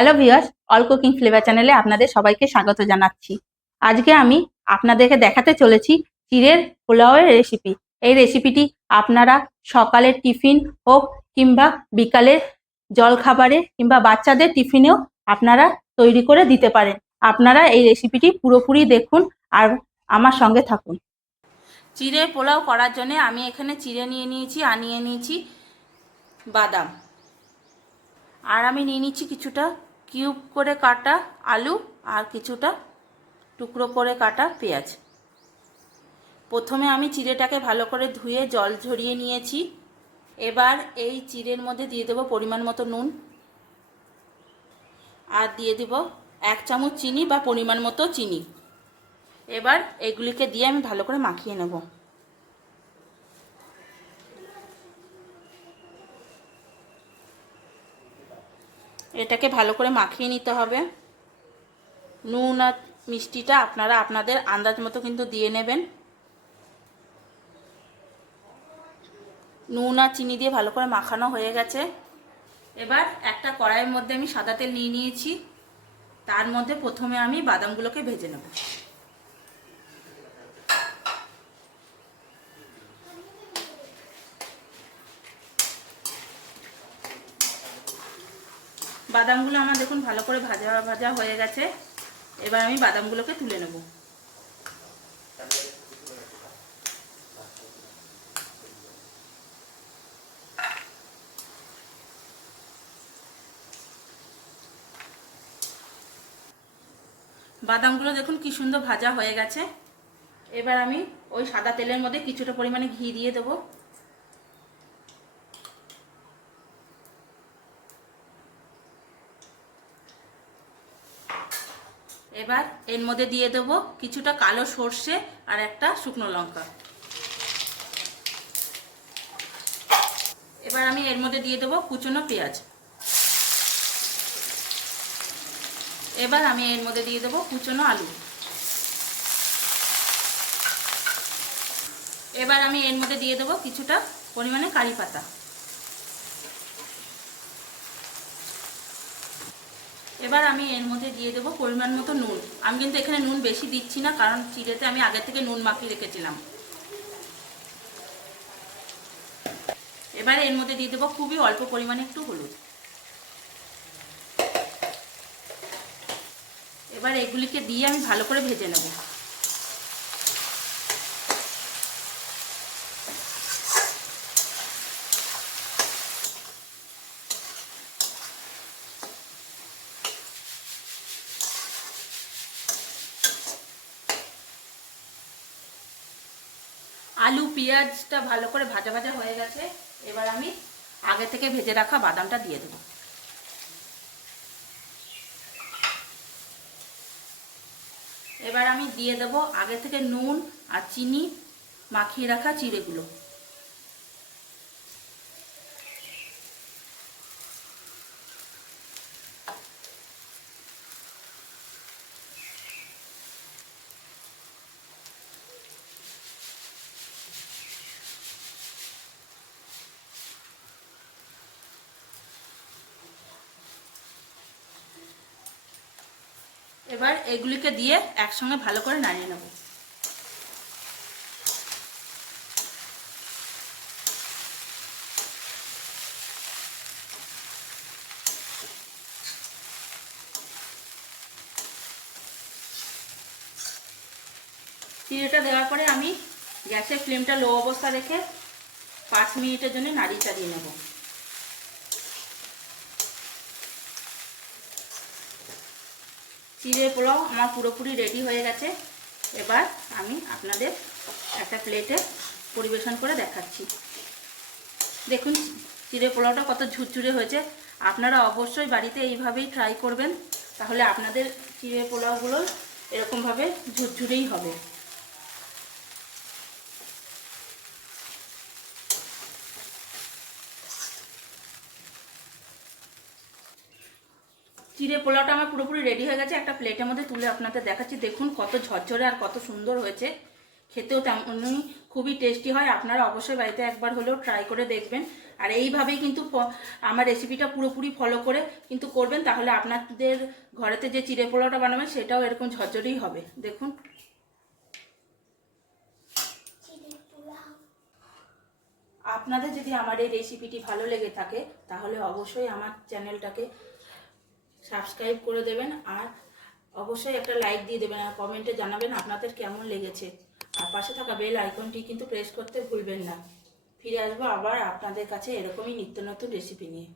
Hello viewers, all cooking flavour চ্যানেলে আপনাদের সবাইকে স্বাগত জানাচ্ছি। আজকে আমি আপনাদেরকে দেখাতে চলেছি চিড়ের পোলাওয়ের রেসিপি। এই রেসিপিটি আপনারা সকালের টিফিন হোক কিংবা বিকালের জলখাবারে কিংবা বাচ্চাদের টিফিনেও আপনারা তৈরি করে দিতে পারেন। আপনারা এই রেসিপিটি পুরোপুরি দেখুন আর আমার সঙ্গে থাকুন। চিড়ে পোলাও করার জন্য আমি এখানে চিড়ে নিয়ে নিয়েছি আর নিয়ে নিয়েছি বাদাম, আর আমি নিয়ে নিচ্ছি কিছুটা কিউব করে কাটা আলু আর কিছুটা টুকরো করে কাটা পেঁয়াজ। প্রথমে আমি চিড়েটাকে ভালো করে ধুয়ে জল ঝরিয়ে নিয়েছি। এবার এই চিড়ের মধ্যে দিয়ে দেবো পরিমাণ মতো নুন আর দিয়ে দেব 1 চামচ চিনি বা পরিমাণ মতো চিনি। এবার এগুলিকে দিয়ে আমি ভালো করে মাখিয়ে নেব। এটাকে ভালো করে মাখিয়ে নিতে হবে। নুন আর মিষ্টিটা আপনারা আপনাদের আন্দাজ মতো কিন্তু দিয়ে নেবেন। নুন আর চিনি দিয়ে ভালো করে মাখানো হয়ে গেছে। এবার একটা কড়াইয়ের মধ্যে আমি সাদা তেল নিয়ে নিয়েছি। তার মধ্যে প্রথমে আমি বাদামগুলোকে ভেজে নেব। বাদামগুলো আমার দেখুন ভালো করে ভাজা ভাজা হয়ে গেছে। এবার আমি বাদামগুলোকে তুলে নেব। বাদামগুলো দেখুন কি সুন্দর ভাজা হয়ে গেছে। এবার আমি ওই সাদা তেলের মধ্যে কিছুটা পরিমাণে ঘি দিয়ে দেবো। এবার এর মধ্যে দিয়ে দেবো কিছুটা কালো সর্ষে আর একটা শুকনো লঙ্কা। এবার আমি এর মধ্যে দিয়ে দেবো কুচনো পেঁয়াজ। এবার আমি এর মধ্যে দিয়ে দেবো কুচনো আলু। এবার আমি এর মধ্যে দিয়ে দেবো কিছুটা পরিমাণে কারি পাতা। এবার আমি এর মধ্যে দিয়ে দেবো পরিমাণ মতো নুন। আমি কিন্তু এখানে নুন বেশি দিচ্ছি না, কারণ চিড়েতে আমি আগে থেকে নুন মাখিয়ে রেখেছিলাম। এবার এর মধ্যে দিয়ে দেবো খুবই অল্প পরিমাণে একটু হলুদ। এবার এগুলিকে দিয়ে আমি ভালো করে ভেজে নেব। আলু পেঁয়াজটা ভালো করে ভাজা ভাজা হয়ে গেছে। এবার আমি আগে থেকে ভেজে রাখা বাদামটা দিয়ে দেবো। এবার আমি দিয়ে দেব আগে থেকে নুন আর চিনি মাখিয়ে রাখা চিড়েগুলো। এবার এগুলিকে দিয়ে একসঙ্গে ভালো করে নাড়িয়ে নেব। চিড়েটা দেওয়ার পরে আমি গ্যাসের ফ্লেমটা লো অবস্থা রেখে 5 মিনিটের জন্য নাড়িয়ে চাড়িয়ে নেব। চিড়ে পোলাও আমার পুরোপুরি রেডি হয়ে গেছে। এবার আমি আপনাদের একটা প্লেটে পরিবেশন করে দেখাচ্ছি। দেখুন চিড়ে পোলাওটা কত ঝুরঝুরে হয়েছে। আপনারা অবশ্যই বাড়িতে এইভাবেই ট্রাই করবেন, তাহলে আপনাদের চিড়ে পোলাওগুলো এরকমভাবে ঝুরঝুরেই হবে। চিড়ে পোলাওটা আমার পুরোপুরি রেডি হয়ে গেছে। একটা প্লেটের মধ্যে তুলে আপনাদের দেখাচ্ছি। দেখুন কত ঝরঝরে আর কত সুন্দর হয়েছে। খেতেও তেমনই খুবই টেস্টি হয়। আপনারা অবশ্যই বাড়িতে একবার হলেও ট্রাই করে দেখবেন। আর এইভাবেই কিন্তু আমার রেসিপিটা পুরোপুরি ফলো করে কিন্তু করবেন, তাহলে আপনাদের ঘরেতে যে চিড়ে পোলাওটা বানাবেন সেটাও এরকম ঝরঝরেই হবে। দেখুন, আপনাদের যদি আমার এই রেসিপিটি ভালো লেগে থাকে তাহলে অবশ্যই আমার চ্যানেলটাকে সাবস্ক্রাইব করে দেবেন, আর অবশ্যই একটা লাইক দিয়ে দেবেন, আর কমেন্টে জানাবেন আপনাদের কেমন লেগেছে। আর পাশে থাকা বেল আইকনটি কিন্তু প্রেস করতে ভুলবেন না। ফিরে আসবো আবার আপনাদের কাছে এরকমই নিত্য নতুন রেসিপি নিয়ে।